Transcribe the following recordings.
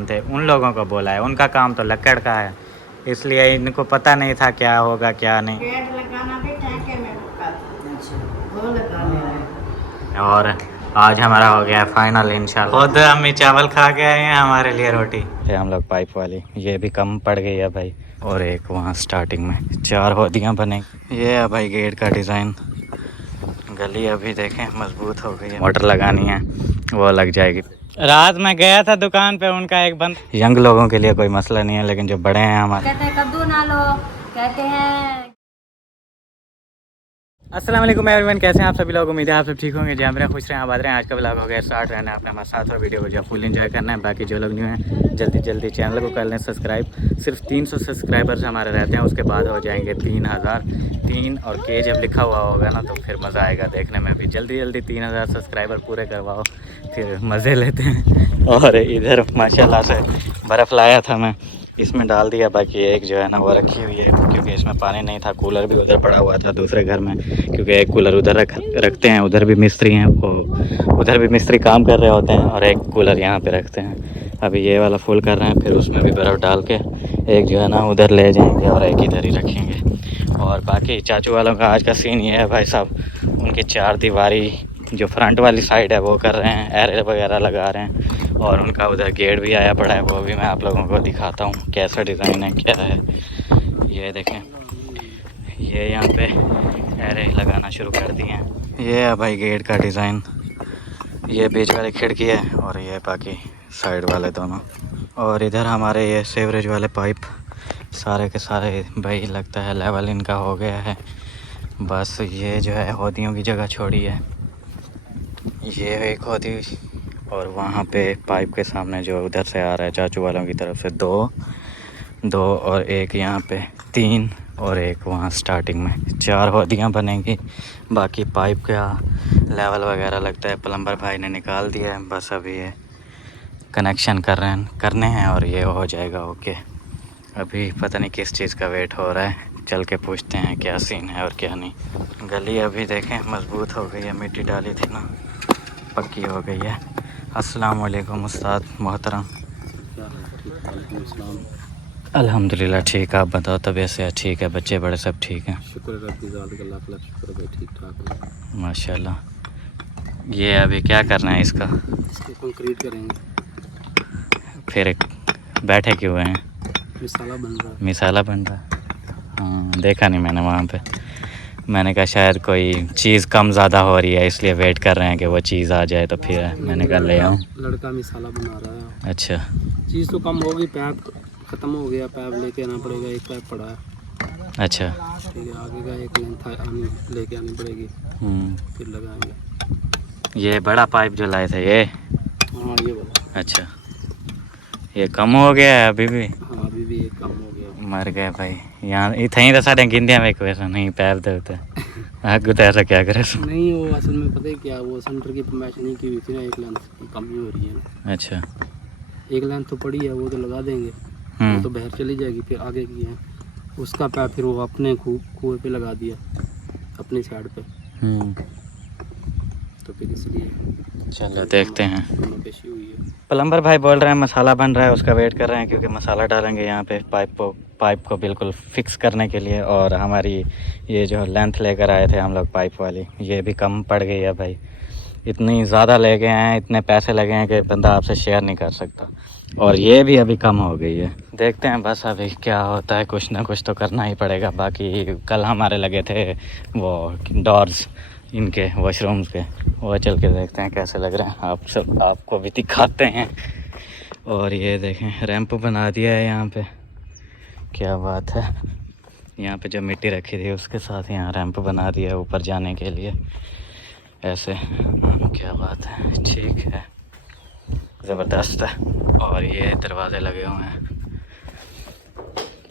थे उन लोगों को बोला है, उनका काम तो लकड़ का है, इसलिए इनको पता नहीं था क्या होगा क्या नहीं। पेड़ लगाना भी ठेके में रुका था, वो लगाने आए। और आज हमारा हो गया फाइनल इंशाल्लाह। खुद अम्मी चावल खा के आए हैं, हमारे लिए रोटी है। हम लोग पाइप वाली, ये भी कम पड़ गई है भाई। और एक वहाँ स्टार्टिंग में 4 होदियाँ बने। ये है भाई गेट का डिज़ाइन। गली अभी देखें मजबूत हो गई है, मोटर लगानी है वो लग जाएगी। रात में गया था दुकान पे, उनका एक बंद। यंग लोगों के लिए कोई मसला नहीं है, लेकिन जो बड़े हैं हमारे कहते हैं कद्दू ना लो, कहते हैं। अस्सलाम वालेकुम एवरीवन, कैसे हैं आप सभी लोग। उम्मीद है आप सब ठीक होंगे, जहाँ मेरा खुश रहें आबाद रहें। आज का ब्लॉग हो गया स्टार्ट, रहना है अपने हमारे साथ और वीडियो को जो फुल एंजॉय करना है। बाकी जो लोग न्यू हैं जल्दी चैनल को कर लें सब्सक्राइब। सिर्फ 300 सब्सक्राइबर्स हमारे रहते हैं, उसके बाद हो जाएंगे 3000। 3 और के जब लिखा हुआ होगा ना तो फिर मज़ा आएगा देखने में भी। जल्दी 3000 सब्सक्राइबर पूरे करवाओ, फिर मज़े लेते हैं। और इधर माशाल्लाह से बर्फ़ लाया था मैं, इसमें डाल दिया। बाकी एक जो है ना वो रखी हुई है, क्योंकि इसमें पानी नहीं था। कूलर भी उधर पड़ा हुआ था दूसरे घर में, क्योंकि एक कूलर उधर रखते हैं, उधर भी मिस्त्री हैं, वो उधर भी मिस्त्री काम कर रहे होते हैं, और एक कूलर यहाँ पे रखते हैं। अभी ये वाला फुल कर रहे हैं, फिर उसमें भी बर्फ़ डाल के एक जो है ना उधर ले जाएंगे और एक इधर ही रखेंगे। और बाकी चाचू वालों का आज का सीन ये है भाई साहब, उनकी 4 दीवारी जो फ्रंट वाली साइड है वो कर रहे हैं, एरे वगैरह लगा रहे हैं। और उनका उधर गेट भी आया पड़ा है, वो भी मैं आप लोगों को दिखाता हूँ कैसा डिज़ाइन है क्या है। ये देखें, ये यहाँ पे एरे लगाना शुरू कर दिए हैं। ये है भाई गेट का डिज़ाइन। ये बीच वाली खिड़की है और ये बाकी साइड वाले दोनों। और इधर हमारे ये सीवरेज वाले पाइप सारे के सारे भाई लगता है लेवल इनका हो गया है। बस ये जो है होदियों की जगह छोड़ी है, ये एक होदी। और वहाँ पे पाइप के सामने जो उधर से आ रहा है चाचू वालों की तरफ से दो और एक यहाँ पे 3 और एक वहाँ स्टार्टिंग में 4 होदियाँ बनेंगी। बाकी पाइप का लेवल वगैरह लगता है प्लम्बर भाई ने निकाल दिया है, बस अभी ये कनेक्शन करने हैं और ये हो जाएगा ओके। अभी पता नहीं किस चीज़ का वेट हो रहा है, चल के पूछते हैं क्या सीन है और क्या नहीं। गली अभी देखें मजबूत हो गई है, मिट्टी डाली थी ना पक्की हो गई है। अस्सलाम वालेकुम उस्ताद मोहतरम। अल्हम्दुलिल्लाह ठीक, आप बताओ तबीयत से ठीक है, बच्चे बड़े सब ठीक हैं? शुक्र है, लाख शुक्र है, ठीक ठाक है माशाल्लाह। ये अभी क्या करना है इसका? इसको कंक्रीट करेंगे। फिर बैठे क्यों हैं? मिसाला बन रहा है। मिसाला बन रहा है, हाँ देखा नहीं मैंने वहाँ पे। मैंने कहा शायद कोई चीज़ कम ज़्यादा हो रही है, इसलिए वेट कर रहे हैं कि वो चीज़ आ जाए तो फिर मैंने कहा ले आऊँ। लड़का मिसाला बना रहा है। अच्छा, चीज़ तो कम होगी, पैप ख़त्म हो गया, पैप लेके आना पड़ेगा। एक पैप पड़ा है। अच्छा, ठीक है, आगे का एक लेंथ लेके आनी पड़ेगी, फिर लगाएंगे। ये बड़ा पाइप जो लाए थे ये? हाँ ये वाला। अच्छा, ये कम हो गया है अभी भी? हाँ अभी भी एक कम हो गया। मर गए भाई यहाँ इतनी तो साढ़े गिंदिया में एक वैसा नहीं पैर दर्द आगे तो ऐसा क्या करे। नहीं वो असल में पता है क्या, वो सेंटर की मैच नहीं की हुई थी ना, एक लेंथ की कमी हो रही है ना। अच्छा, एक लेंथ तो पड़ी है, वो तो लगा देंगे, वो तो बाहर चली जाएगी। फिर आगे की है उसका पैप, फिर वो अपने कुएं पे लगा दिया अपनी साइड पे, तो फिर इसलिए चलो देखते हैं। पेशी हुई है। प्लम्बर भाई बोल रहे हैं मसाला बन रहा है, उसका वेट कर रहे हैं, क्योंकि मसाला डालेंगे यहाँ पे पाइप को बिल्कुल फिक्स करने के लिए। और हमारी ये जो लेंथ लेकर आए थे हम लोग पाइप वाली, ये भी कम पड़ गई है भाई। इतनी ज़्यादा ले गए हैं, इतने पैसे लगे हैं कि बंदा आपसे शेयर नहीं कर सकता। और ये भी अभी कम हो गई है, देखते हैं बस अभी क्या होता है। कुछ ना कुछ तो करना ही पड़ेगा। बाकी कल हमारे लगे थे वो डोर्स इनके वॉशरूम्स के, वो चल के देखते हैं कैसे लग रहे हैं, आपको भी दिखाते हैं। और ये देखें रैंप बना दिया है यहाँ पे, क्या बात है। यहाँ पे जो मिट्टी रखी थी उसके साथ यहाँ रैंप बना दिया है ऊपर जाने के लिए, ऐसे। क्या बात है, ठीक है, ज़बरदस्त है। और ये दरवाज़े लगे हुए हैं,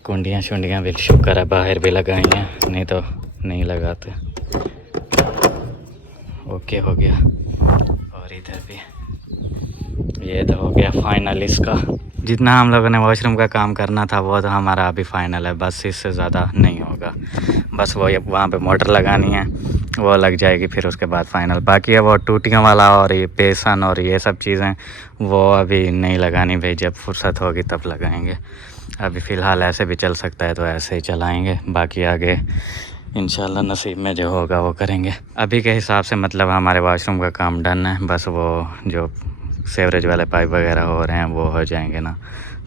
कुंडियाँ शुंडियाँ भी शुक्र है बाहर भी लगाई हैं, नहीं तो नहीं लगाते। ओके हो गया। और इधर भी ये तो हो गया फाइनल इसका। जितना हम लोगों ने वॉशरूम का काम करना था वो तो हमारा अभी फाइनल है, बस इससे ज़्यादा नहीं होगा। बस वो वहाँ पे मोटर लगानी है वो लग जाएगी फिर उसके बाद फाइनल। बाकी है वो टूटियों वाला और ये बेसन और ये सब चीज़ें वो अभी नहीं लगानी भाई, जब फुर्सत होगी तब लगाएंगे। अभी फ़िलहाल ऐसे भी चल सकता है तो ऐसे ही चलाएंगे, बाकी आगे इंशाल्लाह नसीब में जो होगा वो करेंगे। अभी के हिसाब से मतलब हमारे वॉशरूम का काम डन है, बस वो जो सेवरेज वाले पाइप वगैरह हो रहे हैं वो हो जाएंगे ना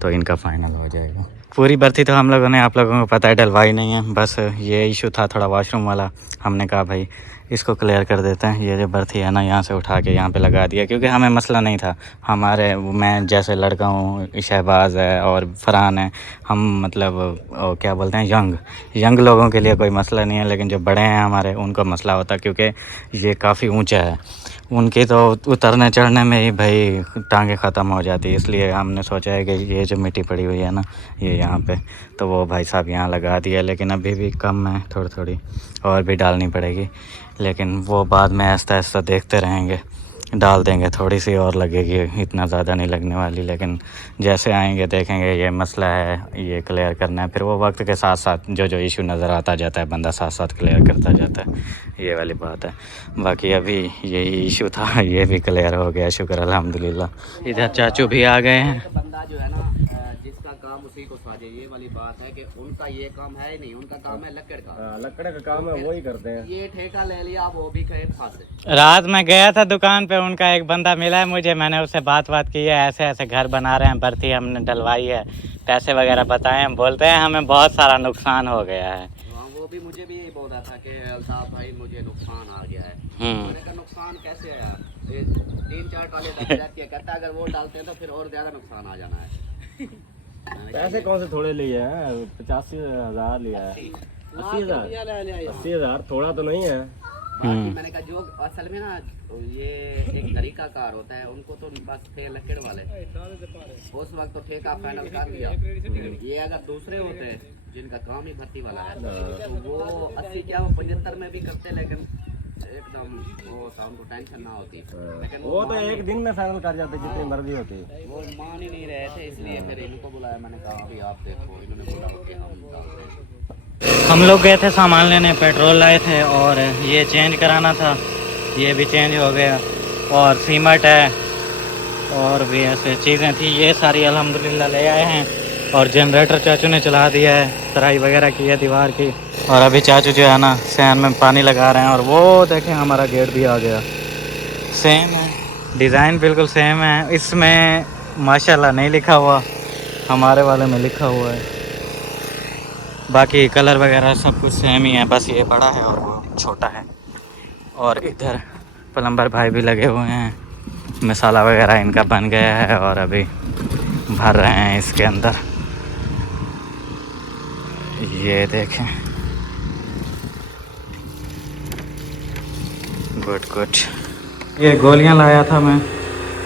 तो इनका फाइनल हो जाएगा। पूरी बर्ती तो हम लोगों ने, आप लोगों को पता है, डलवाई नहीं है, बस ये इशू था थोड़ा वॉशरूम वाला। हमने कहा भाई इसको क्लियर कर देते हैं, ये जो बर्ती है ना यहाँ से उठा के यहाँ पे लगा दिया, क्योंकि हमें मसला नहीं था। हमारे मैं जैसे लड़का हूँ, शहबाज है और फरहान है, हम मतलब क्या बोलते हैं यंग लोगों के लिए कोई मसला नहीं है, लेकिन जो बड़े हैं हमारे उनको मसला होता है, क्योंकि ये काफ़ी ऊंचा है। उनकी तो उतरने चढ़ने में ही भाई टांगें ख़त्म हो जाती है, इसलिए हमने सोचा है कि ये जो मिट्टी पड़ी हुई है ना ये यहाँ पे, तो वो भाई साहब यहाँ लगा दिया। लेकिन अभी भी कम है, थोड़ी और भी डालनी पड़ेगी, लेकिन वो बाद में आहिस्ता आहिस्ता देखते रहेंगे, डाल देंगे। थोड़ी सी और लगेगी, इतना ज़्यादा नहीं लगने वाली, लेकिन जैसे आएंगे देखेंगे ये मसला है, ये क्लियर करना है। फिर वो वक्त के साथ साथ जो इशू नज़र आता जाता है बंदा साथ साथ क्लियर करता जाता है, ये वाली बात है। बाकी अभी यही इशू था, ये भी क्लियर हो गया, शुक्र अल्हम्दुलिल्लाह। इधर चाचू भी आ गए हैं। बंदा जो है ना जिसका काम उसी को साजे, ये वाली बात है कि उनका ये काम है नहीं, उनका काम है लकड़ का। लकड़ का काम है वही करते हैं। ये ठेका ले लिया, वो भी कहे फांसे। रात में गया था दुकान पे, उनका एक बंदा मिला है मुझे, मैंने उससे बात की है, ऐसे ऐसे घर बना रहे हैं, बर्ती हमने डलवाई है, पैसे वगैरह बताए हैं। बोलते हैं हमें बहुत सारा नुकसान हो गया है। वो भी मुझे भी यही बोल रहा था कि अल्ताफ भाई मुझे नुकसान आ गया है। मैंने कहा नुकसान कैसे आया? 3-4 टाले डल जाती है, कहता अगर वो डालते हैं तो फिर और ज़्यादा नुकसान आ जाना है। पैसे कौन से थोड़े लिए हैं? 85,000 लिया है। 80,000 थोड़ा तो नहीं है। मैंने कहा जो असल में ना ये एक तरीका कार होता है, उनको तो बस थे लकड़ वाले, उस वक्त तो ठेका फाइनल कर दिया। ये अगर दूसरे होते जिनका काम ही भर्ती वाला है तो वो 80 क्या वो 75 में भी करते, लेकिन एकदम वो था, उनको टेंशन ना होती। लेकिन वो तो एक दिन में फाइनल कर जाते जितनी मर्जी होती। वो मान ही नहीं रहे थे, इसलिए फिर इनको बुलाया। मैंने कहा अभी आप देखो, इन्होंने बोला कि हम डालते हैं। हम लोग गए थे सामान लेने, पेट्रोल लाए थे और ये चेंज कराना था, ये भी चेंज हो गया, और सीमेंट है और भी ऐसे चीज़ें थी, ये सारी अल्हम्दुलिल्लाह ले आए हैं। और जनरेटर चाचू ने चला दिया है, तराई वगैरह की है दीवार की। और अभी चाचू जो है ना सैन में पानी लगा रहे हैं। और वो देखें हमारा गेट भी आ गया, सेम है, डिज़ाइन बिल्कुल सेम है। इसमें माशाल्लाह नहीं लिखा हुआ, हमारे वाले में लिखा हुआ है। बाकी कलर वगैरह सब कुछ सेम ही है, बस ये बड़ा है और वो छोटा है। और इधर प्लम्बर भाई भी लगे हुए हैं, मसाला वगैरह इनका बन गया है और अभी भर रहे हैं इसके अंदर। ये देखें, गुड। ये गोलियां लाया था मैं,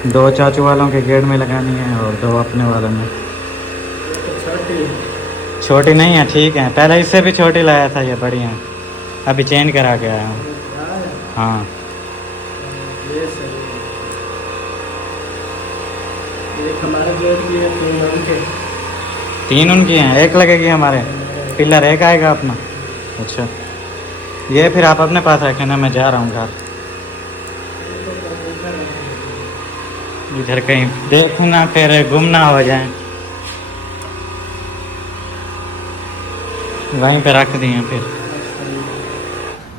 2 चाचू वालों के गेट में लगानी है और 2 अपने वालों में। छोटी नहीं है, ठीक है, पहले इससे भी छोटी लाया था, ये बड़ी है, अभी चेंज करा के आया हूँ। हाँ तीन उनकी हैं, एक लगेगी हमारे, पिलर एक आएगा अपना। अच्छा, ये फिर आप अपने पास रखें ना, मैं जा रहा हूँ घर। इधर कहीं देखूँ ना फिर गुम ना हो जाए, वहीं पे रख दिए। फिर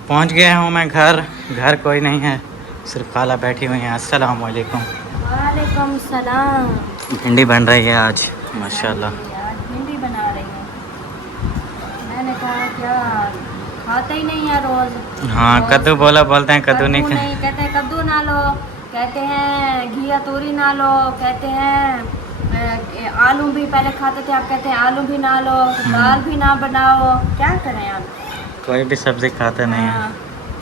पहुँच गया हूँ मैं घर कोई नहीं है, सिर्फ खाला बैठी हुई हैं। अस्सलाम वालेकुम। वालेकुम सलाम। भिंडी बन रही है आज माशाल्लाह। आज भिंडी बना रही हूँ। मैंने कहा क्या खाते ही नहीं है रोज। हाँ कद्दू बोलते हैं, कद्दू नहीं खाए। कहते हैं कद्दू ना लो, कहते हैं घिया तोरी ना लो, कहते हैं आलू भी पहले खाते थे, आप कहते हैं आलू भी ना लो, दाल भी ना बनाओ, क्या करें आप? कोई भी सब्जी खाते नहीं है। हाँ,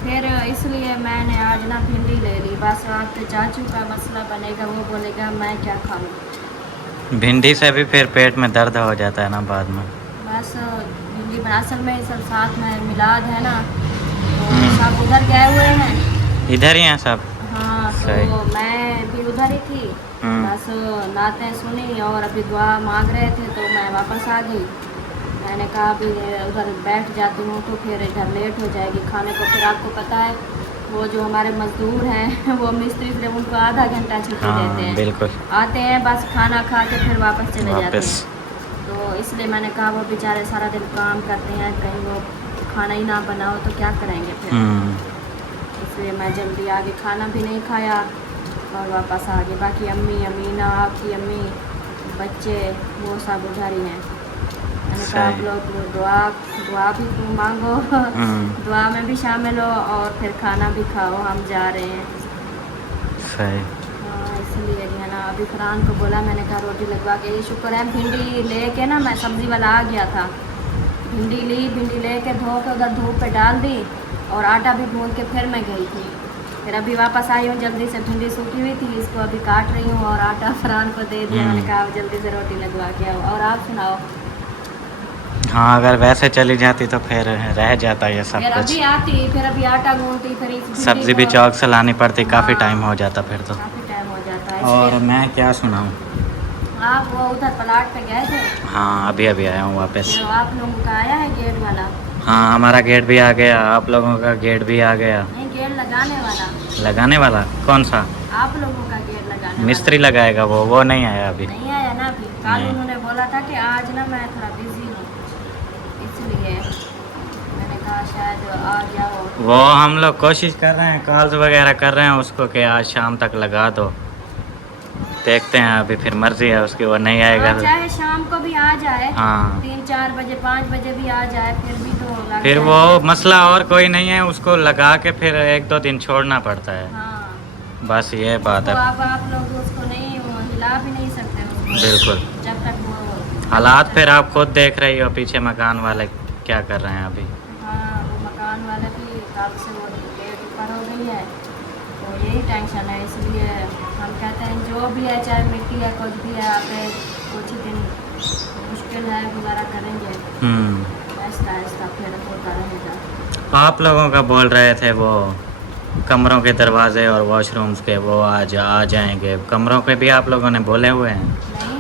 फिर इसलिए मैंने आज ना भिंडी ले ली। बस आज तो चाचू का मसला बनेगा, वो बोलेगा मैं क्या खाऊं। भिंडी से भी फिर पेट में दर्द हो जाता है ना बाद में। बस भिंडी बना, असल में सब साथ में मिलाद है ना, तो सब उधर गए हुए हैं, इधर ही हैं सब। हाँ सही। तो मैं भी उधर ही थी, बस नाते सुनी और अभी दुआ मांग रहे थे तो मैं वापस आ गई। मैंने कहा अभी उधर बैठ जाती हूँ तो फिर इधर लेट हो जाएगी खाने को। फिर आपको पता है वो जो हमारे मजदूर हैं वो मिस्त्री से उनको आधा घंटा छुट्टी देते हैं, बिल्कुल आते हैं बस खाना खा के फिर वापस चले जाते हैं। तो इसलिए मैंने कहा वो बेचारे सारा दिन काम करते हैं, कहीं वो खाना ही ना बनाओ तो क्या करेंगे फिर। इसलिए मैं जल्दी आगे खाना भी नहीं खाया और वापस आ गई। बाकी अम्मी, अमीना, आपकी अम्मी, बच्चे वो सब उधर ही हैं। मैंने कहा आप लोग दुआ भी मांगो, दुआ में भी शामिल हो और फिर खाना भी खाओ, हम जा रहे हैं। सही। हाँ इसलिए जो है ना अभी फरहान को बोला, मैंने कहा रोटी लगवा के। ये शुक्र है भिंडी लेके ना मैं सब्ज़ी वाला आ गया था, भिंडी लेके धो के उधर धूप पे डाल दी और आटा भी गूंद के फिर मैं गई थी। फिर अभी वापस आई हूँ जल्दी से, भिंडी सूखी हुई थी, इसको अभी काट रही हूँ और आटा फरहान को दे दिया। मैंने कहा जल्दी से रोटी लगवा के आओ। और आप सुनाओ? हाँ अगर वैसे चली जाती तो फिर रह जाता ये सब फिर कुछ। अभी आती, फिर अभी आटा गूंदती, फिर इस भिंडी सब्जी भी को- चौक से लानी पड़ती, काफ़ी हाँ। टाइम हो जाता फिर तो। काफ़ी टाइम हो जाता है। और इसलिए मैं क्या सुनाऊँ? आप वो उधर प्लाट पे गए थे? हाँ अभी आया हूँ वापस। तो आप लोगों का आया है गेट वाला? हाँ हमारा गेट भी आ गया, आप लोगों का गेट भी आ गया। नहीं, गेट लगाने वाला। लगाने वाला कौन सा? आप लोगों का गेट लगाने मिस्त्री लगाएगा वो नहीं आया अभी। वाला नहीं आया ना अभी। कल नहीं। उन्होंने बोला था कि आज ना मैं थोड़ा बिजी हूँ, इसलिए मैंने कहा शायद आ जाओ। वो हम लोग कोशिश कर रहे हैं, कॉल्स वगैरह कर रहे हैं उसको कि आज शाम तक लगा दो, देखते हैं अभी फिर मर्जी है उसकी, वो नहीं आएगा हाँ, चाहे शाम को भी आ जाए, हाँ 3-4 बजे 5 बजे भी आ जाए, फिर भी तो लग फिर जाए। वो मसला और कोई नहीं है, उसको लगा के फिर 1-2 दिन छोड़ना पड़ता है, हाँ बस ये बात तो है। अब आप लोग उसको नहीं वो हिला भी नहीं सकते उसको, बिल्कुल। जब तक वो हालात फिर आप खुद देख रही हो, पीछे मकान वाले क्या कर रहे हैं अभी। हाँ वो मकान वाले भी कब से वो डेट ऊपर हो गई है, तो यही टेंशन है। इसलिए हम कहते हैं जो भी है, चाहे मिट्टी है कुछ भी है, आप कुछ ही दिन मुश्किल है, गुजारा करेंगे, ऐसा ऐसा फिर होता रहेगा। आप लोगों का बोल रहे थे वो कमरों के दरवाजे और वॉशरूम्स के वो आज आ जाएंगे, कमरों के भी आप लोगों ने बोले हुए हैं? नहीं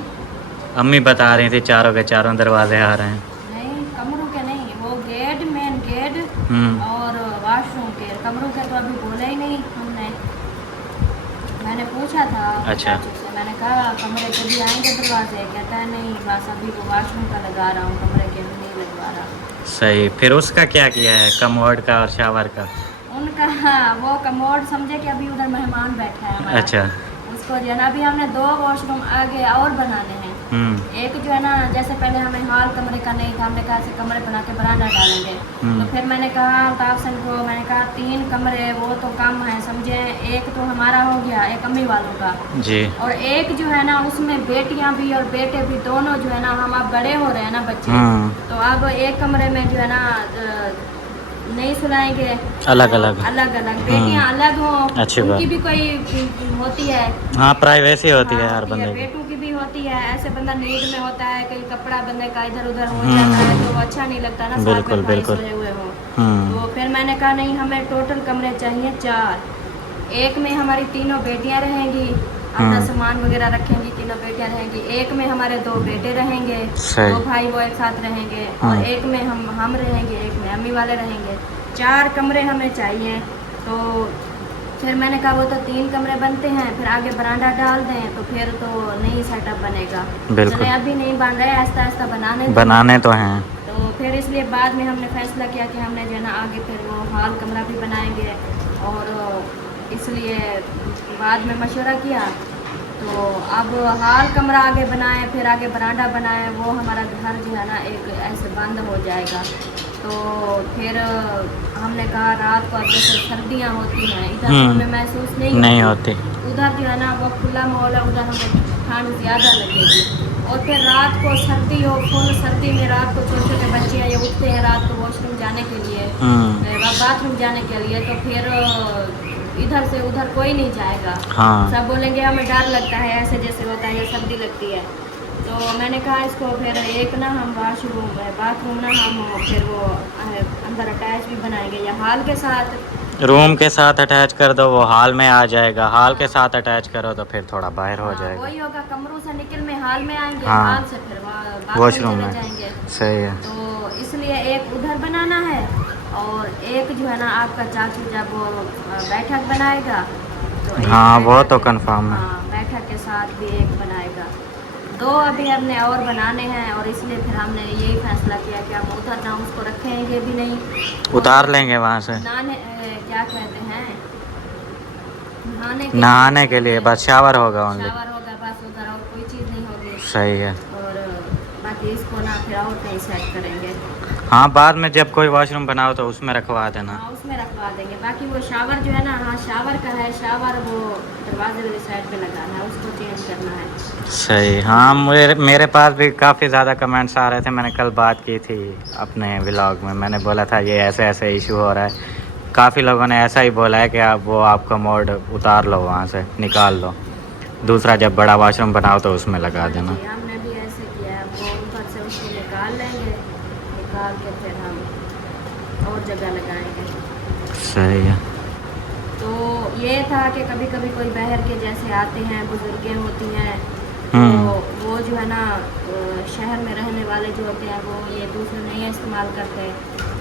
अम्मी बता रही थी चारों के चारों दरवाजे आ रहे हैं। नहीं, कमरों के नहीं, वो गेट, मेन गेट और वॉशरूम के। कमरों के तो अभी बोले ही नहीं हमने, मैंने पूछा था अच्छा। चाचू से, मैंने कहा कमरे के भी आएंगे दरवाजे? कहता है नहीं, बस अभी वो वॉशरूम का लगा रहा हूँ, कमरे के भी नहीं लगवा रहा। सही। फिर उसका क्या किया है, कमोड का और शावर का? उनका वो कमोड समझे कि अभी उधर मेहमान बैठा है हमारा, अच्छा। उसको जो है ना अभी हमने 2 वॉशरूम आगे और बनाने हैं। एक जो है ना, जैसे पहले हमें हॉल कमरे का नहीं था, हमने कहा ऐसे कमरे बना के बरामदा डालेंगे। तो फिर मैंने कहा ताफसन को, मैंने कहा 3 कमरे वो तो कम है समझे, एक तो हमारा हो गया, एक अम्मी वालों का जी। और और एक जो है ना उसमें बेटियां भी और बेटे भी दोनों जो है ना, हम अब बड़े हो रहे हैं ना बच्चे, तो अब एक कमरे में जो है ना नहीं सुलाएंगे, अलग अलग बेटियां अलग हो, अच्छी उनकी बात। भी कोई होती है, हाँ प्राइवेसी होती है हाँ, हर बंदे की। बेटों की भी होती है। ऐसे बंदा नींद में होता है, कहीं कपड़ा बंदे का इधर उधर हो जाता है तो अच्छा नहीं लगता ना, साथ बिल्कुल, में भाई बिल्कुल। सोए हुए हो। तो फिर मैंने कहा नहीं, हमें टोटल कमरे चाहिए 4। एक में हमारी 3 बेटियां रहेंगी, अपना सामान वगैरह रखेंगी, 3 बेटियां रहेंगी। एक में हमारे 2 बेटे रहेंगे, सही। 2 भाई वो एक साथ रहेंगे, और एक में हम रहेंगे, एक में अम्मी वाले रहेंगे। 4 कमरे हमें चाहिए। तो फिर मैंने कहा वो तो 3 कमरे बनते हैं, फिर आगे बरामदा डाल दें तो फिर तो नहीं सेटअप बनेगा। बिल्कुल। चले अभी नहीं बन रहे, आहिस्ता आहिस्ता बनाने तो हैं। तो फिर इसलिए बाद में हमने फैसला किया कि हमने जो है ना आगे फिर वो हॉल कमरा भी बनाएंगे, और इसलिए बाद में मशवरा किया तो अब हॉल कमरा आगे बनाए, फिर आगे बरामदा बनाए। वो हमारा घर जो है ना एक ऐसे बंद हो जाएगा। तो फिर हमने कहा रात को अब जैसे सर्दियाँ होती हैं इधर तो हमें महसूस नहीं होती, उधर जो है ना वो खुला माहौल है, उधर हमें ठंड ज़्यादा लगेगी। और फिर रात को सर्दी हो, फुल सर्दी में रात को छोटे छोटे बच्चे हैं, ये उठते हैं रात को वॉशरूम जाने के लिए, बाथरूम जाने के लिए, तो फिर इधर से उधर कोई नहीं जाएगा। हाँ। सब बोलेंगे हमें डर लगता है, ऐसे जैसे होता है, ये सर्दी लगती है। तो मैंने कहा इसको फिर एक ना हम बाथरूम ना हम फिर वो अंदर अटैच भी बनाएंगे, या हॉल के साथ, रूम के साथ अटैच कर दो, वो हॉल में आ जाएगा। हॉल के साथ अटैच करो तो फिर थोड़ा बाहर हो जाएगा। वही होगा, कमरों से निकल में हॉल में आएंगे, हाँ। हॉल से फिर वॉशरूम चले में। जाएंगे। सही है। तो इसलिए एक उधर बनाना है और एक जो है ना आपका चाचू जब वो बैठक बनाएगा तो एक हाँ वो बैठक तो के- कंफर्म है। हाँ बैठक के साथ भी एक बनाएगा। 2 अभी हमने और बनाने हैं और इसलिए फिर हमने यही फैसला किया कि हम उधर ना उसको रखेंगे भी नहीं, उतार लेंगे वहाँ से क्या कहते हैं नहाने के लिए, बस शावर होगा ओनली। शावर होगा बस उधर और कोई चीज़ नहीं होगी। सही है। और बाकी इसको ना फिर और कहीं सेट करेंगे। हाँ बाद में जब कोई वॉशरूम बनाओ तो उसमें रखवा देना। हाँ उसमें रखवा देंगे। बाकी वो शावर जो है ना, हाँ शावर का है, शावर वो दरवाजे वाली साइड पे लगाना है, उसको चेंज करना है। सही। हाँ मेरे पास भी काफ़ी ज़्यादा कमेंट्स आ रहे थे। मैंने कल बात की थी अपने व्लॉग में, मैंने बोला था ये ऐसे ऐसे इशू हो रहा है। काफ़ी लोगों ने ऐसा ही बोला है कि आप वो आपका मोड उतार लो, वहाँ से निकाल लो, दूसरा जब बड़ा वॉशरूम बनाओ तो उसमें लगा देना। जी, हमने भी ऐसे किया है। वो ऊपर से उसको निकाल लेंगे, निकाल के फिर हम और जगह लगाएंगे। सही है। तो ये था कि कभी कभी कोई बाहर के जैसे आते हैं, बुजुर्गें होती हैं, तो वो जो है ना शहर में रहने वाले जो होते हैं वो ये दूसरे नहीं इस्तेमाल करते,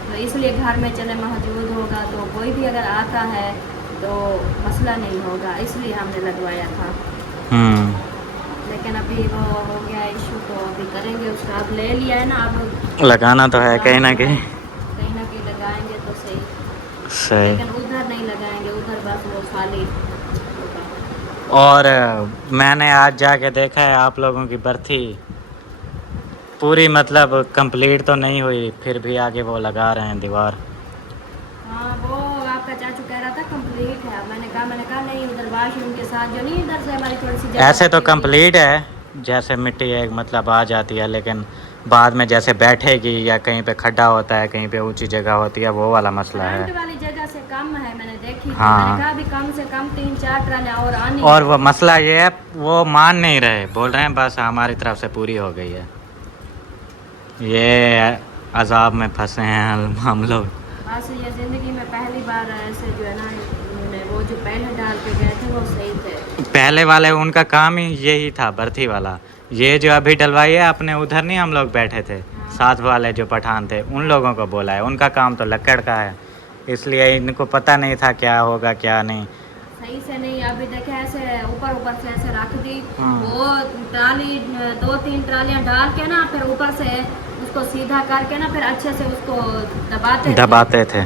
तो इसलिए घर में चले मौजूद होगा तो कोई भी अगर आता है तो मसला नहीं होगा, इसलिए हमने लगवाया था। लेकिन अभी वो हो गया इशू, तो अभी करेंगे उसका। अब ले लिया है ना, अब लगाना तो है कहीं ना कहीं। कहीं ना कहीं लगाएंगे तो सही, सही। लेकिन उधर नहीं लगाएंगे, उधर बस वो खाली होगा। और मैंने आज जाके देखा है आप लोगों की बर्थी पूरी मतलब कंप्लीट तो नहीं हुई, फिर भी आगे वो लगा रहे हैं दीवार। हाँ वो आपका चाचू कह रहा था कंप्लीट है। मैंने कहा नहीं, उधर वॉशरूम के साथ जो नहीं, इधर से हमारी थोड़ी सी जगह ऐसे तो बची हुई कंप्लीट है, जैसे मिट्टी एक मतलब आ जाती है, लेकिन बाद में जैसे बैठेगी या कहीं पे खड्डा होता है, कहीं पे ऊंची जगह होती है, वो वाला मसला है। फ्रंट वाली जगह से कम है, मैंने देखी थी। हाँ। मैंने कहा अभी कम से कम 3-4 ट्राले और आनी और वो मसला ये है, वो मान नहीं रहे, बोल रहे हैं बस हमारी तरफ से पूरी हो गई है। ये अजाब में फंसे हैं हम लोग। बस ये ज़िंदगी में पहली बार ऐसे जो है ना, इन्होंने वो जो पहले डाल के गए थे वो सही थे। पहले वाले उनका काम ही यही था, बर्थी वाला। ये जो अभी डलवाई है अपने उधर नहीं हम लोग बैठे थे, साथ वाले जो पठान थे उन लोगों को बोला है, उनका काम तो लकड़ का है, इसलिए इनको पता नहीं था क्या होगा क्या नहीं। सही से नहीं, अभी देखे ऐसे ऊपर से ऐसे रख दी, वो ट्राली 2-3 ट्रालियाँ डाल के ना फिर ऊपर से उसको सीधा करके ना फिर अच्छे से उसको दबाते थे।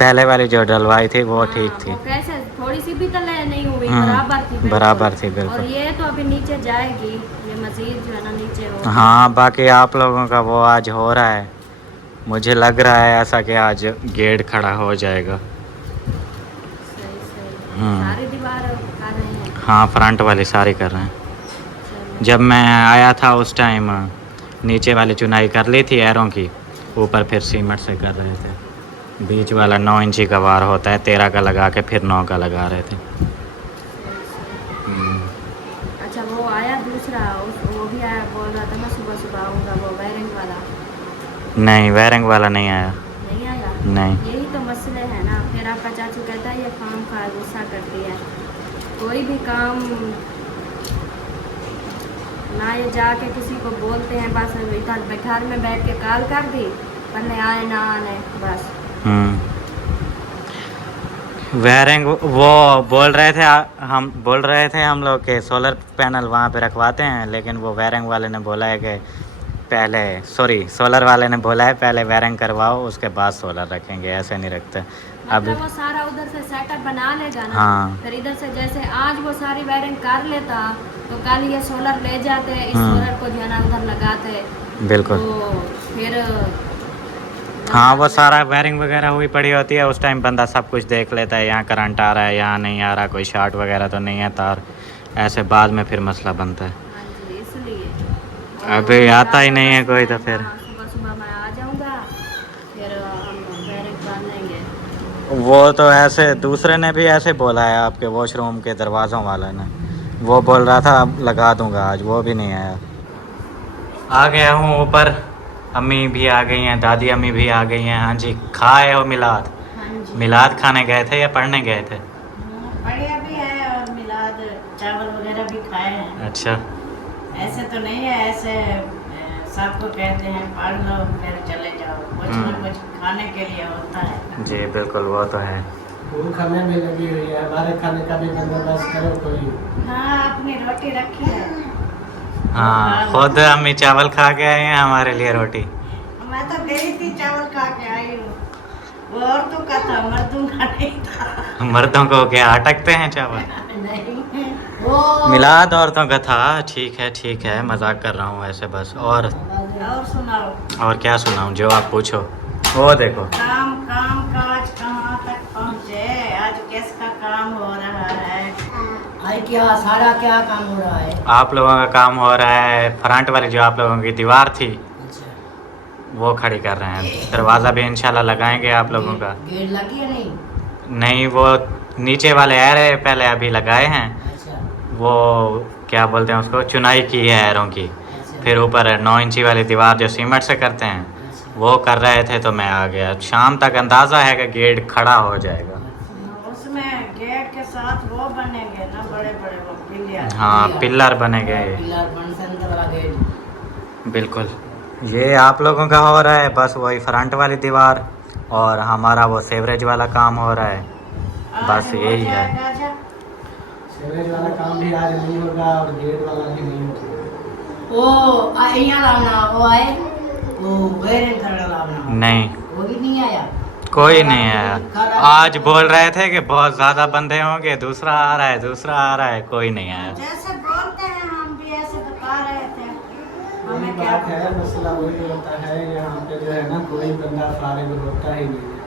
पहले वाली जो डलवाई थी वो हाँ, ठीक थी। वो कैसे थोड़ी सी भी तले नहीं हुई, बराबर बराबर थी बिल्कुल। और ये तो अभी नीचे जाएगी, ये मजीद जो है ना नीचे हो। हाँ बाकी आप लोगों का वो आज हो रहा है, मुझे लग रहा है ऐसा कि आज गेट खड़ा हो जाएगा। सही सारी दीवार कर रहे हैं। हाँ फ्रंट वाली सारी कर रहे हैं। जब मैं आया था उस टाइम नीचे वाली चुनाई कर ली थी एरों की, ऊपर फिर सीमेंट से कर रहे थे। बीच वाला 9 इंची का वार होता है, 13 का लगा के फिर 9 का लगा रहे थे। अच्छा वो आया दूसरा, वो भी आया, बोल रहा था मैं सुबह आऊँगा, वो वायरिंग वाला। नहीं वायरिंग वाला नहीं आया। नहीं आया। नहीं। यही तो मसले है ना, फिर आपका चाचू कहता है ये काम का गुस्सा करती है। कोई भी काम ना, ये जाके किसी को बोलते हैं बस इधर बैठार में बैठ के कॉल कर दी, पहले आए ना आने बस। वायरिंग वो बोल रहे थे, हम लोग के सोलर पैनल वहाँ पे रखवाते हैं, लेकिन वो वायरिंग वाले ने बोला है कि सोलर वाले ने बोला है पहले वायरिंग करवाओ उसके बाद सोलर रखेंगे, ऐसे नहीं रखते अभी। मतलब वो सारा उधर से सेटअप बना लेगा ना। हाँ। फिर इधर से जैसे आज वो सारी वायरिंग कर लेता तो कल ये सोलर ले जाते, इस सोलर को जो है ना उधर लगाते। बिल्कुल। तो फिर हाँ वो सारा वायरिंग वगैरह हुई पड़ी होती है, उस टाइम बंदा सब कुछ देख लेता है, यहाँ करंट आ रहा है यहाँ नहीं आ रहा, कोई शॉर्ट वगैरह तो नहीं है तार, ऐसे बाद में फिर मसला बनता है। हाँ जी, इसलिए अभी आता ही नहीं है कोई, तो फिर सुबह मैं आ जाऊँगा, फिर हम वायरिंग कर लेंगे। वो तो ऐसे दूसरे ने भी ऐसे बोला है, आपके वॉशरूम के दरवाज़ों वाले ने, वो बोल रहा था लगा दूंगा आज, वो भी नहीं आया। आ गया हूँ ऊपर, अम्मी भी आ गई हैं, दादी अम्मी भी आ गई हैं। हाँ जी, खाए हो मिलाद? हाँ जी, मिलाद खाने गए थे या पढ़ने गए थे? बढ़िया भी है और मिलाद चावल वगैरह भी खाए हैं। अच्छा। ऐसे तो नहीं है, ऐसे सबको कहते हैं पढ़ लो फिर चले जाओ, कुछ न कुछ खाने के लिए होता है। जी बिल्कुल, वो तो है। वो खाने में लगी हुई है, हमारे खाने का भी बंदोबस्त करो कोई। हाँ अपनी रोटी रखी है। हाँ, खुद अम्मी चावल खा के आए हैं, हमारे लिए रोटी। मैं तो गई थी चावल खा के आई हूँ, वो औरतों का था, मर्दों का नहीं था। मर्दों को क्या अटकते हैं चावल? नहीं वो मिलाद औरतों का था। ठीक है, मजाक कर रहा हूँ ऐसे बस। और सुनाओ। और क्या सुनाऊँ, जो आप पूछो। वो देखो, काम काज कहाँ तक पहुँचे, आज किसका काम हो रहा है? आज क्या सारा क्या काम हो रहा है? आप लोगों का काम हो रहा है, फ्रंट वाली जो आप लोगों की दीवार थी वो खड़ी कर रहे हैं। दरवाज़ा भी इंशाल्लाह लगाएंगे आप लोगों का। गेट लगी है नहीं? नहीं, वो नीचे वाले एरे पहले अभी लगाए हैं। अच्छा वो क्या बोलते हैं उसको, चुनाई की है एरों की। फिर ऊपर 9 इंची वाली दीवार जो सीमेंट से करते हैं वो कर रहे थे, तो मैं आ गया। शाम तक अंदाज़ा है कि गेट खड़ा हो जाएगा। उसमें गेट के साथ वो बनेंगे ना बड़े बड़े वो पिलर। हाँ, पिलर बनेंगे। पिलर बन सकता वाला गेट। बिल्कुल, ये आप लोगों का हो रहा है बस वही फ्रंट वाली दीवार, और हमारा वो सेवरेज वाला काम हो रहा है। बस यही है। सीवरेज वाला काम भी आज नहीं होगा और गेट वाला भी नहीं होगा। वो यहाँ लाना वो आए, वो वेरेंट कर लाना। नहीं, वो भी नहीं आया। कोई नहीं आया। आज बोल रहे थे कि बहुत ज़्यादा बंदे होंगे, दूसरा आ रहा है, कोई नहीं आया। जैसे बोलते हैं हम भी ऐसे बता रहे थे। वही हमें क्या बात है, मसला वही होता है यहाँ पे जो है ना, कोई बंदा फारिग होता ही नहीं है।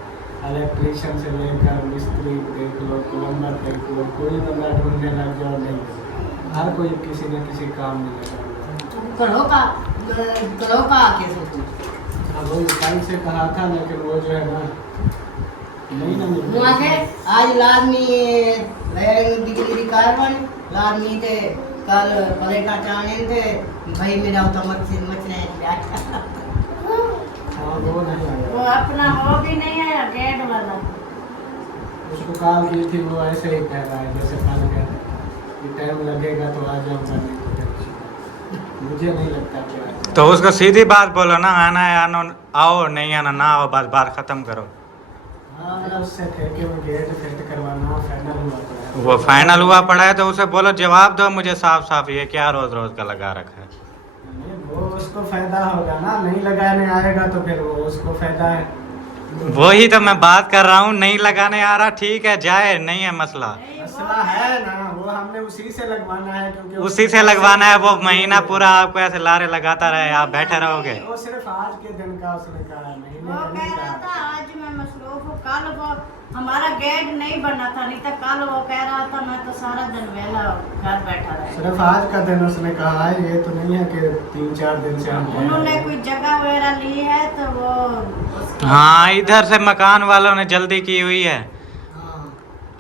इलेक्ट्रीशियन से लेकर मिस्त्री देख लो, प्लम्बर देख लो, कोई बंदा ढूंढने लग जाओ नहीं, हर कोई किसी न किसी काम में लगा हुआ है। करो का आके सोचो। हाँ, वही कल से कहा था, लेकिन वो जो है ना नहीं ना मिल वहाँ से आज लाजमी बिजली कारबन लाजमी थे, कल पलेटा चाने थे भाई मेरा तो मचने हाँ, वो नहीं आया। वो अपना वो भी नहीं आया गेट वाला। उसको कॉल की थी, वो ऐसे ही कह रहा है जैसे कल कह रहा था कि टाइम लगेगा तो आ जाऊँगा, नहीं तो फिर मुझे नहीं लगता कि तो उसको सीधी बात बोलो ना, आना है आनो, आओ, नहीं आना ना आओ, बस बात ख़त्म करो। हाँ, उससे ठेके में गेट फिट करवाना फाइनल हुआ पड़ा है। वो फाइनल हुआ पड़ा है तो उसे बोलो, जवाब दो मुझे साफ साफ, ये क्या रोज़ रोज़ का लगा रखा है। नहीं, वो उसको फायदा होगा ना, नहीं लगाने आएगा तो फिर वो उसको फायदा है। वही तो मैं बात कर रहा हूँ, नहीं लगाने आ रहा, ठीक है जाए, नहीं है मसला। मसला है ना, वो हमने उसी से लगवाना है, क्योंकि उसी से लगवाना है। वो महीना पूरा आपको ऐसे लारे लगाता रहे, आप बैठे रहोगे। वो सिर्फ आज के दिन का उसने कहा, महीने वो का कह नहीं रहा कहा। था आज मैं मसरूफ हूँ, कल वो हमारा गेट नहीं बना था, नहीं तो कल वो कह रहा था मैं तो सारा दिन वेला घर बैठा रहा। सिर्फ आज का दिन उसने कहा है, ये तो नहीं है कि 3-4 दिन से हम कह रहे उन्होंने हैं। कोई जगह वगैरह ली है तो वो हाँ, इधर से मकान वालों ने जल्दी की हुई है। हाँ।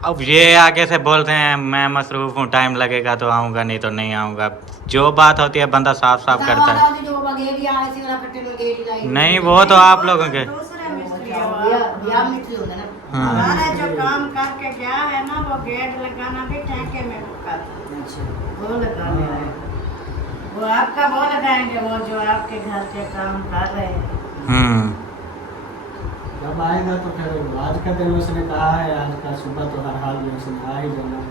अब ये आगे से बोलते हैं मैं मसरूफ़ हूँ, टाइम लगेगा तो आऊँगा, नहीं तो नहीं आऊँगा। जो बात होती है बंदा साफ साफ करता है। नहीं, वो तो आप लोगों के। दूसरे मिस्त्री है हाँ। हमारा जो काम करके गया है ना, वो गेट लगाना भी ठेके में रुका था, वो लगाने आए। वो आपका वो लगाएंगे, वो जो आपके घर के काम कर रहे हैं। जब आएगा तो फिर आज का दिन उसने कहा है, आज का सुबह तो हर हाल में उसने आ ही जाना है।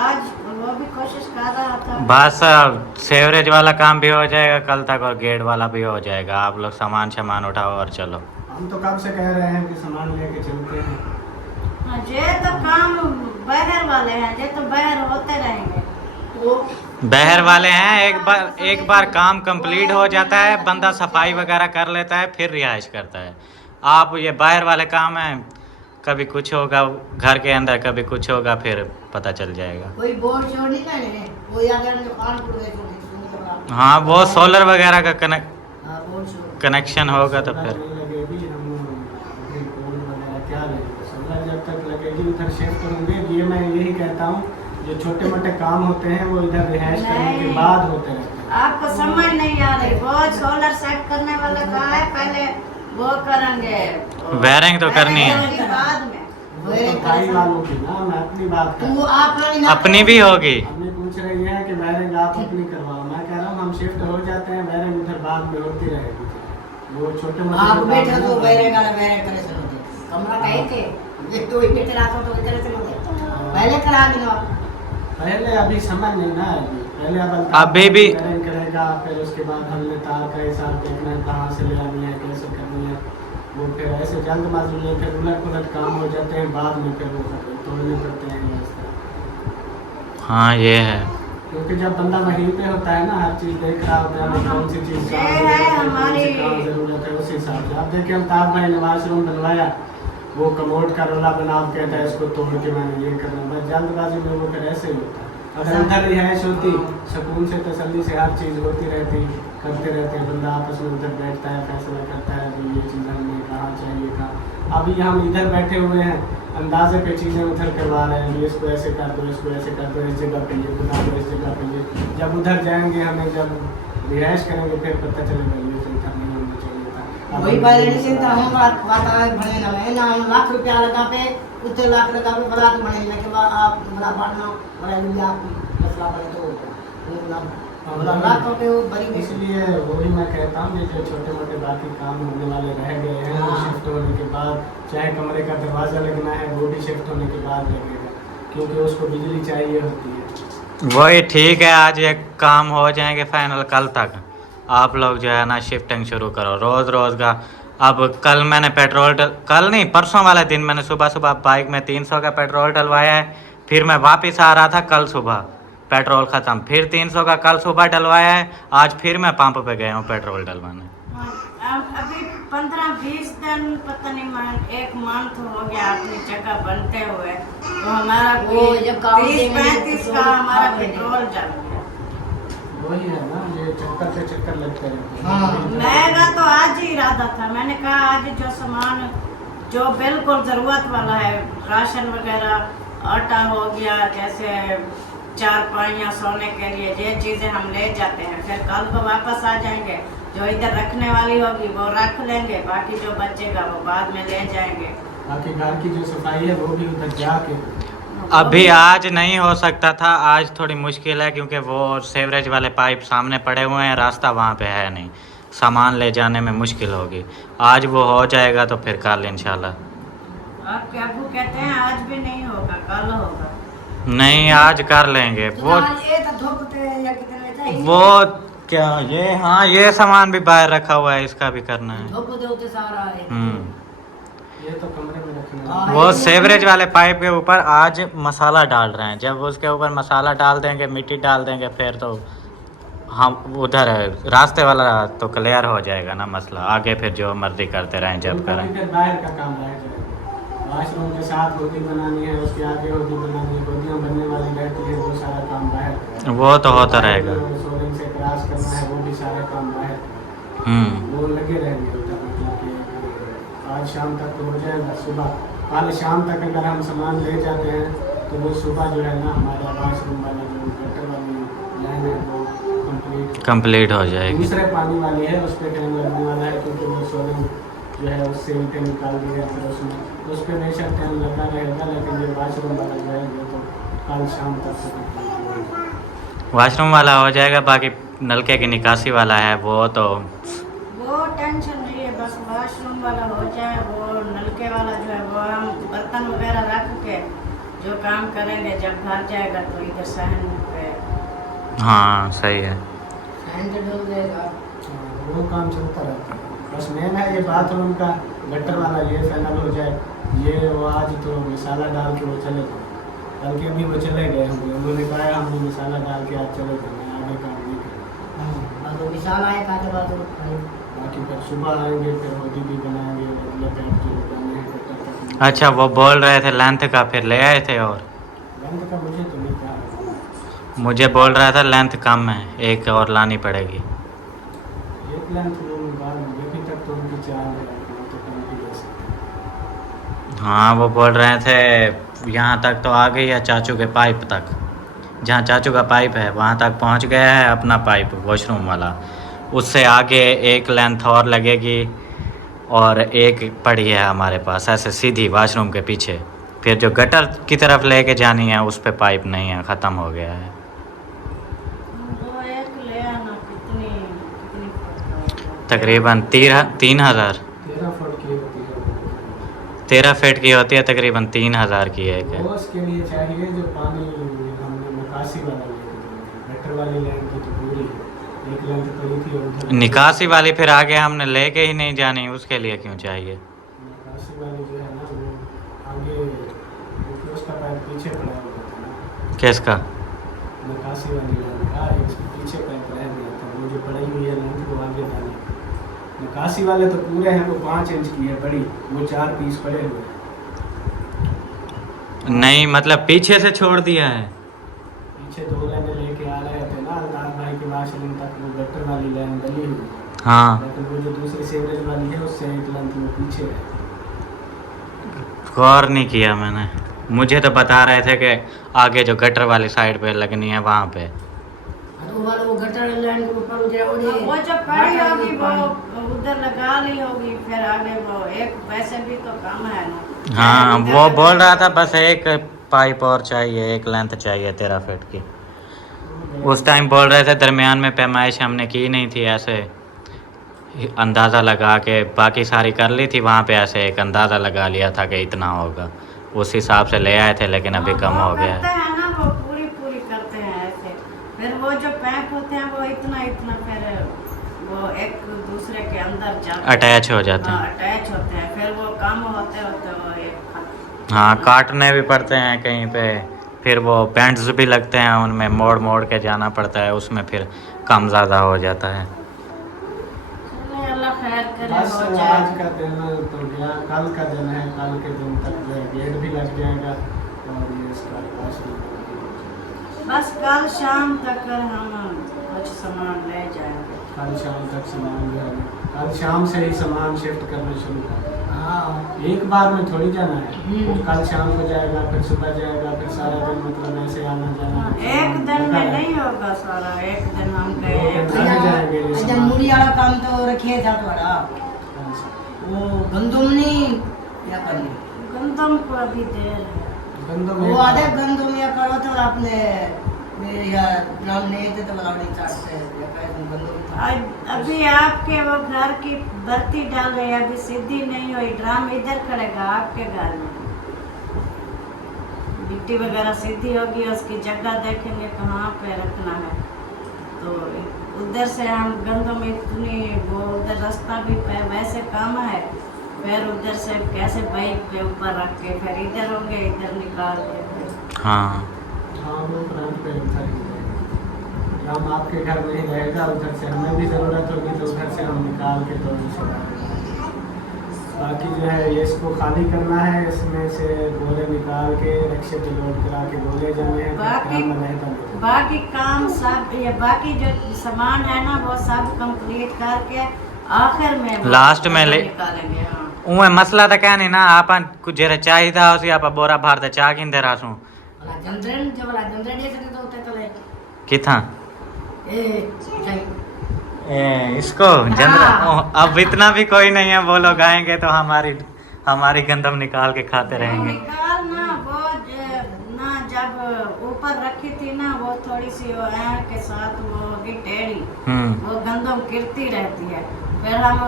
आज वो भी कोशिश कर रहा था। बस सेवरेज वाला काम भी हो जाएगा कल तक, और गेट वाला भी हो जाएगा। आप लोग सामान उठाओ और चलो। हम तो कब से कह रहे हैं कि सामान लेके चलते हैं। हाँ, ये तो काम बहर वाले हैं, ये तो बहर होते रहेंगे। वो बहर वाले हैं, एक बार काम कंप्लीट हो जाता है, बंदा सफाई वगैरह कर लेता है, फिर रिहाइश करता है। आप ये बाहर वाले काम हैं, कभी कुछ होगा घर के अंदर, कभी कुछ होगा, फिर पता चल जाएगा। कोई बोर्ड शोर नहीं करने, वो याद कानपुर गए। हाँ, वो सोलर वगैरह का बोर्ड शोर कनेक्शन होगा तो फिर नहीं लगेगी, हम अपनी कोल वगैरह क्या लगेगा, सोलर जब तक लगेगी उधर शिफ्ट होंगे। ये मैं यही कहता हूँ, जो छोटे मोटे काम होते हैं वो इधर रिहाइश करने के बाद होते रहते हैं। आपको समझ नहीं आ रही, वो सोलर सेट करने वाला कहा है, पहले वो करेंगे, वायरिंग तो करनी है, उसके बाद में भाई वालों की ना, मैं अपनी बात कर वो आप अपनी भी होगी। अपनी पूछ रही है कि वायरिंग आप अपनी करवाओ, मैं कह रहा हूँ हम शिफ्ट हो जाते हैं वायरिंग उधर बाद में होती रहेगी। वो छोटे मोटे आप बैठे तो वायरिंग करे से होते कमरा कहे थे ये तो इतने रातों तो इधर से होते पहले करा दो। पहले अभी समय नहीं ना है पहले अभी भी वायरिंग करेगा, फिर उसके बाद हमने तार का हिसाब देखना है कहाँ से ले आनी है कैसे करनी है। वो फिर ऐसे जल्दबाजी में फिर उलट काम हो जाते हैं, बाद में फिर वो तोड़ने पड़ते हैं व्यवस्था। हाँ ये है, क्योंकि जब बंदा वहीं पे होता है ना हर चीज़ देख रहा होता है कौन सी चीज़ ये है हमारी ज़रूरत है उस हिसाब से। अब देखिए अल्ताफ भाई ने वाशरूम बनवाया, वो कमोड का रोला बना कहता है इसको तोड़ के मैंने ये करना, बस जल्दबाजी में वो फिर ऐसे ही होता है। अगर उधर रिहाइश होती सुकून से तसल्ली से हर चीज़ होती रहती करते रहते हैं, बंदा आपस में उधर बैठता है फैसला करता है कि ये चीज़ हमें कहाँ चाहिए कहाँ। अभी हम इधर बैठे हुए हैं अंदाजे पे चीज़ें उधर करवा रहे हैं, इसको ऐसे कर दो इसको ऐसे कर दो, इस जगह पे ये बना दो इस जगह पे ये। जब उधर जाएंगे हमें जब रिहाइश करेंगे फिर पता चलेगा ये चिंता नहीं होना चाहिए था। वही पहले नहीं चिंता हम बात बने ना है ना हम लाख रुपया लगा पे उतने लाख लगा पे बड़ा बने लेकिन आप बड़ा बढ़ना बड़ा भी आप मसला बने तो बोला लाख रुपये वो बड़ी इसलिए वही मैं कहता हूँ जो छोटे मोटे बाकी काम होने वाले रह गए हैं वो शिफ्ट होने के बाद, चाहे कमरे का दरवाज़ा लगना है वो भी शिफ्ट होने के बाद लगेगा क्योंकि उसको बिजली चाहिए होती है। वही ठीक है, आज एक काम हो जाएंगे फाइनल, कल तक आप लोग जो है ना शिफ्टिंग शुरू करो रोज़ रोज़ का। अब कल मैंने पेट्रोल कल नहीं परसों वाले दिन मैंने सुबह सुबह बाइक में 300 का पेट्रोल डलवाया है, फिर मैं वापस आ रहा था कल सुबह पेट्रोल ख़त्म, फिर 300 का कल सुबह डलवाया है, आज फिर मैं पंप पे गया हूँ पेट्रोल डलवाने। अभी 15-20 दिन पता नहीं एक मंथ हो गया अपनी जगह बनते हुए तो हमारा 30-35 का हमारा पेट्रोल जल गया। वही है ना ये चक्कर पे चक्कर लगते रहते हैं। हाँ मेरा तो आज ही इरादा था, मैंने कहा आज जो सामान जो बिल्कुल ज़रूरत वाला है राशन वगैरह आटा हो गया जैसे चारपाइयाँ सोने के लिए ये चीज़ें हम ले जाते हैं, फिर कल को वापस आ जाएंगे, जो इधर रखने वाली होगी वो रख लेंगे, बाकी जो बचेगा वो बाद में ले जाएंगे। बाकी घर की जो सफाई है वो भी उधर जाके अभी आज नहीं हो सकता था, आज थोड़ी मुश्किल है क्योंकि वो सेवरेज वाले पाइप सामने पड़े हुए हैं, रास्ता वहाँ पे है नहीं, सामान ले जाने में मुश्किल होगी। आज वो हो जाएगा तो फिर कल इंशाल्लाह। आपके अबू कहते हैं आज भी नहीं होगा कल होगा। नहीं आज कर लेंगे वो क्या ये हाँ ये सामान भी बाहर रखा हुआ है, इसका भी करना है। ये तो कमरे में रखना वो सेवरेज वाले पाइप के ऊपर आज मसाला डाल रहे हैं, जब उसके ऊपर मसाला डाल देंगे मिट्टी डाल देंगे फिर तो हम उधर रास्ते वाला तो क्लियर हो जाएगा ना मसला, आगे फिर जो मर्जी करते रहें जब करें। फिर बाहर का काम रह जाएगा, वाशरूम के साथ होदी बनानी है उसके आगे होदी बनानी है, होदियाँ बनने वाली रहती है वो सारा काम बाहर का। वो तो होता रहेगा, सोलिंग से क्रॉस करना है वो भी सारा काम बाहर का। वो लगे रहेंगे उधर, मतलब कि आज शाम तक तो हो जाएगा। सुबह कल शाम तक अगर हम सामान ले जाते हैं तो वो सुबह जो है ना हमारा वाशरूम वाला जो गटर वाली लाइन है वो कंप्लीट हो जाएगी। दूसरे पानी वाली है उस पर टाइम लगने वाला है क्योंकि वो सोलिंग जो है उससे ईंटें निकाल दी है, फिर उसमें उस पर बेशक टाइम लगा रहेगा, लेकिन ये वाशरूम वाला जो है ये तो कल शाम तक वाशरूम वाला हो जाएगा, बाकी नलके की निकासी वाला है वो तो वो टेंशन नहीं है, बस वाशरूम वाला हो जाए। वो नलके वाला जो है वो हम बर्तन वगैरह रख के जो काम करेंगे जब घर जाएगा तो इधर सहन पे हाँ सही है, सहन तो डल जाएगा, वो काम चलता रहता है। बस मेन है ये बाथरूम का गटर वाला ये फाइनल हो जाए, ये वो आज तो मसाला डाल के वो चले गए, बल्कि अभी वो चले गए होंगे, उन्होंने कहा हमने मसाला डाल के आज चले गए, आगे काम नहीं करें। तो मिसाल आए काटे बात बाकी फिर सुबह आएंगे फिर होदी भी बनाएंगे, मतलब जो लगाने हैं गटर तक। अच्छा वो बोल रहे थे लेंथ का, फिर ले आए थे और लेंथ का मुझे तो नहीं कहा, मुझे बोल रहा था लेंथ कम है, एक और लानी पड़ेगी। एक लेंथ लोगों बाद अभी तक तो उनकी 4 है तो कम भी ले सकते। हाँ वो बोल रहे थे यहाँ तक तो आ गई है चाचू के पाइप तक, जहाँ चाचू का पाइप है वहाँ तक पहुँच गया है अपना पाइप वॉशरूम वाला, उससे आगे एक लेंथ और लगेगी और एक पड़ी है हमारे पास ऐसे सीधी वॉशरूम के पीछे, फिर जो गटर की तरफ लेके जानी है उस पे पाइप नहीं है, ख़त्म हो गया है। वो एक ले आना कितने तकरीबन 3,000 13 फुट की होती है। 13 फीट की होती है, तकरीबन 3,000 की है एक। वो उसके लिए चाहिए जो पानी हमने निकासी वाला लेके गटर वाली लाइन की तो पूरी एक लेंथ पड़ी थी उधर। निकासी वाली फिर आगे हमने लेके ही नहीं जानी, उसके लिए क्यों चाहिए? निकासी वाली जो है ना वो आगे उसका पैर पीछे पड़ा हुआ था ना, किसका? निकासी वाली लाइन का एक पीछे पैर रह गया था, वो जो पड़ी हुई है लेंथ को आगे डाली। निकासी वाले तो पूरे हैं, वो 5 इंच की है बड़ी, वो 4 पीस पड़े हुए हैं। नहीं मतलब पीछे से छोड़ दिया है। पीछे 2 लाइनें लेके आ रहे थे ना अल्ताफ भाई के वाशरूम तक, वो गटर वाली लाइन डली हुई है। हाँ, लेकिन वो जो दूसरी सीवरेज वाली है उससे एक लेंथ में पीछे है। गौर नहीं किया मैंने। मुझे तो बता रहे थे कि आगे जो गटर वाली साइड पे लगनी है वहाँ पे। वो गटर लाइन के ऊपर वो जो पड़ी होगी वो उधर लगा ली होगी, फिर आगे वो एक वैसे भी तो कम है ना। हाँ, वो बोल रहा था बस एक पाइप और चाहिए, एक लेंथ चाहिए 13 फीट की। उस टाइम बोल रहे थे दरमियान में पैमाइश हमने की नहीं थी, ऐसे अंदाज़ा लगा के बाकी सारी कर ली थी, वहाँ पे ऐसे एक अंदाज़ा लगा लिया था कि इतना होगा, उस हिसाब से ले आए थे, लेकिन अभी कम हो गया करते है। हैं ना, वो पूरी पूरी करते हैं ऐसे। फिर वो जो पैप होते हैं वो इतना इतना फिर वो एक दूसरे के अंदर जाते अटैच हो जाते हैं। अटैच होते हैं, फिर वो कम होते होते वो एक हाँ, काटने भी पड़ते हैं कहीं पे, फिर वो पेंट्स भी लगते हैं उनमें, मोड़ मोड़ के जाना पड़ता है, उसमें फिर कम ज़्यादा हो जाता है। चलिए अल्लाह खैर करे बस हो आज जाए। का दिन तो गया, कल का दिन है, कल के दिन तक जो है गेट भी लग जाएगा और ये इसका वाशरूम भी हो जाएगा। बस कल शाम तक हम कुछ सामान ले जाएंगे। कल शाम तक सामान जो है कल शाम से ही सामान शिफ्ट करना शुरू कर। हाँ एक बार में थोड़ी जाना है, कल शाम को जाएगा, फिर सुबह जाएगा, फिर सारा दिन मतलब ऐसे आना जाना। एक दिन में नहीं होगा सारा, एक दिन हम गए लग जाएंगे ये अच्छा, सामान। मूली वाला काम तो रखिए था थोड़ा, वो गंदम नहीं या करनी, गंदम को अभी देर है। गंदम वो एक- आधे गंदम या करो तो आपने या नाम नहीं थे तो बनावटी चाटते या कहीं गंदम था। अभी आपके वो घर की बत्ती डाल रहे हैं, अभी सीधी नहीं हुई, ड्राम इधर खड़ेगा आपके घर में, मिट्टी वगैरह सीधी होगी, उसकी जगह देखेंगे कहाँ पे रखना है, तो उधर से हम गंदम इतनी वो उधर रास्ता भी वैसे कम है, फिर उधर से कैसे बाइक पे ऊपर रख के फिर इधर होंगे, इधर निकाल के फिर हाँ, हाँ वो फ्रंट पे उधर ही रहेगा। हम आपके घर में ही रहेगा, उधर से हमें भी ज़रूरत होगी तो उधर से हम निकाल के तो इसे बाकी जो है ये इसको खाली करना है, इसमें से बोले निकाल के रिक्शे पे लोड करा के बोले जाने हैं, बाकी काम सब ये बाकी जो सामान है ना वो सब कंप्लीट करके आखिर में वो लास्ट में ले निकालेंगे। हाँ उहे मसला तो क्या नहीं ना, आपन कुछ जरा चाहिए था उसी आप बोरा भर दे चाह किंदे रासू वाला जनरेन जो वाला जनरेन ये से तो होते तो ले किथा ए चाहिए इसको अब इतना भी कोई नहीं है, वो लोग आएंगे तो हमारी गंदम निकाल के खाते रहेंगे। निकाल ना वो ना जब ऊपर रखी थी ना वो थोड़ी सी वो ऐं के साथ वो होगी टेढ़ी, वो गंदम गिरती रहती है, फिर हम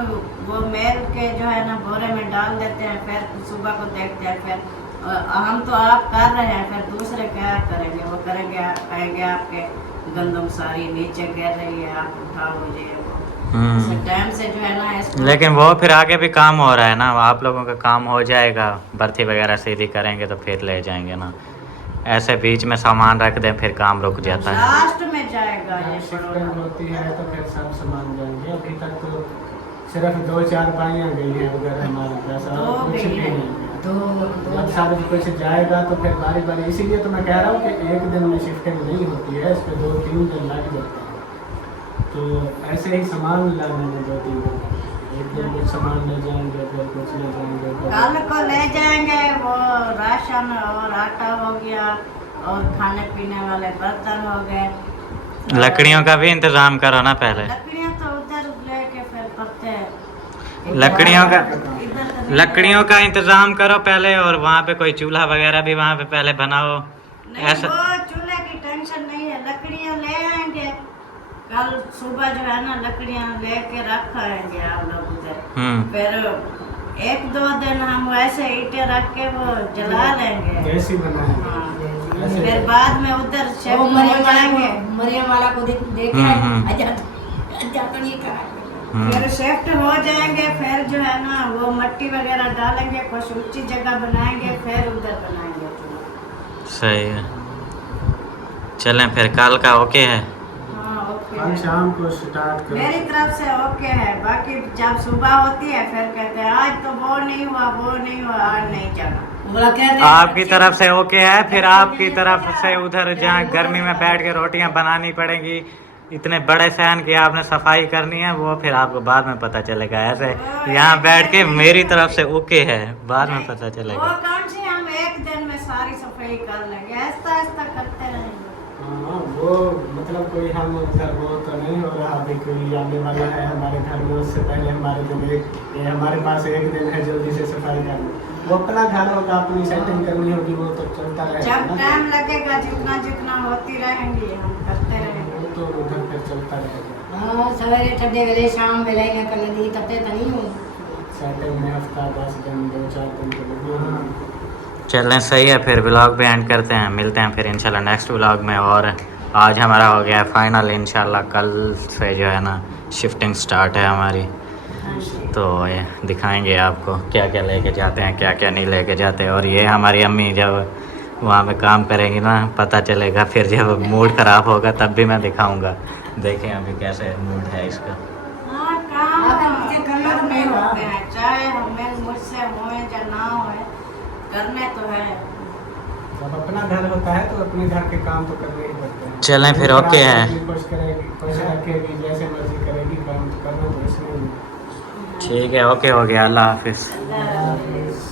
वो मेल के जो है ना बोरे में डाल देते हैं, फिर सुबह को देखते हैं, फिर हम तो आप कर रहे हैं, फिर दूसरे क्या करेंगे, वो करेंगे कहेंगे आपके गंदम सारी नीचे गिर रही है, आप उठाओ मुझे टाइम से जो है ना इसको। लेकिन वो फिर आगे भी काम हो रहा है ना, आप लोगों का काम हो जाएगा, बर्थी वगैरह सीधी करेंगे तो फिर ले जाएंगे ना, ऐसे बीच में सामान रख दें फिर काम रुक जाता है। लास्ट में जाएगा ये शिफ्टिंग होती है तो फिर सब सामान जाएंगे। अभी तक तो सिर्फ 2-4 पाइयाँ गई हैं उधर हमारे पास, और दो कुछ गई भी हैं। नहीं है। दो जब सब कुछ जाएगा तो फिर बारी बारी, इसीलिए तो मैं कह रहा हूँ कि एक दिन में शिफ्टिंग नहीं होती है, इस पर 2-3 दिन लग जाते हैं। तो ऐसे ही सामान लाने में 2-3 दिन, एक दिन कुछ सामान ले जाएंगे, फिर कुछ ले जाएंगे, कल को ले जाएंगे वो राशन और आटा हो गया और खाने पीने वाले बर्तन हो गए। लकड़ियों का भी इंतजाम करो ना पहले। लकड़ियाँ तो उधर लेके फिर पत्ते लकड़ियों का इंतजाम करो पहले, और वहाँ पे कोई चूल्हा वगैरह भी वहाँ पे पहले बनाओ। नहीं ऐसा वो चूल्हे की टेंशन नहीं है, लकड़ियाँ ले आएंगे, कल सुबह जो है ना लकड़ियाँ लेके रख आएंगे आप लोग उधर। फिर 1-2 दिन हम वैसे ईंटें रख के वो जला लेंगे। कैसी बना है? हाँ। फिर बाद में उधर वो शिफ्ट हो जाएंगे। मरियम वाला को देखे फिर शिफ्ट हो जाएंगे, फिर जो है ना वो मट्टी वगैरह डालेंगे, कुछ ऊंची जगह बनाएंगे, फिर उधर बनाएंगे। सही है, चलें फिर कल का ओके है। हाँ ओके कल है। शाम को स्टार्ट करो। मेरी तरफ से ओके है, बाकी जब सुबह होती है फिर कहते हैं आज तो वो नहीं हुआ, आज नहीं जाना। आपकी तरफ से ओके है, फिर आपकी तरफ से उधर जहाँ गर्मी में बैठ के रोटियां बनानी पड़ेंगी, इतने बड़े सहन की आपने सफाई करनी है, वो फिर आपको बाद में पता चलेगा। ऐसे यहाँ बैठ के मेरी तरफ से ओके है, बाद में पता वो चलेगा। कौन सी हम एक दिन में सारी सफाई कर लेंगे, ऐसा ऐसा करते रहेंगे। हाँ, वो मतलब कोई हम उधर वो तो नहीं हो रहा, अभी कोई आने वाला है हमारे घर में, उससे पहले हमारे दिन ये हमारे पास एक दिन है जल्दी से सफाई करनी। वो अपना घर होगा, अपनी सेटिंग करनी होगी, वो तो चलता रहेगा जब ना। टाइम लगेगा जितना जितना होती रहेंगी हम करते रहेंगे। वो तो उधर फिर चलता रहेगा। हाँ सवेरे ठंडे वेले शाम वेले कर दी तब तक नहीं हो सेटिंग में हफ्ता 10 दिन 2-4 दिन के लिए। चलें सही है, फिर व्लॉग भी एंड करते हैं, मिलते हैं फिर इंशाल्लाह नेक्स्ट व्लॉग में। और आज हमारा हो गया फाइनल, इंशाल्लाह कल से जो है ना शिफ्टिंग स्टार्ट है हमारी, तो ये दिखाएंगे आपको क्या क्या लेके जाते हैं, क्या क्या नहीं लेके जाते। और ये हमारी अम्मी जब वहाँ पे काम करेंगी ना पता चलेगा, फिर जब मूड ख़राब होगा तब भी मैं दिखाऊंगा। देखें अभी कैसे मूड है इसका। हाँ काम करना तो नहीं होते हैं, चाहे हमें मुझसे होए या ना होए, करने तो है। जब अपना घर होता है तो अपने घर के काम तो करने ही पड़ते हैं। चलें फिर ओके है। खुश करेगी, खुश रखेगी, जैसे मर्जी करेगी, काम तो करना तो इसमें। ठीक है, ओके हो गया, अल्लाह हाफिज़। अल्लाह हाफिज़।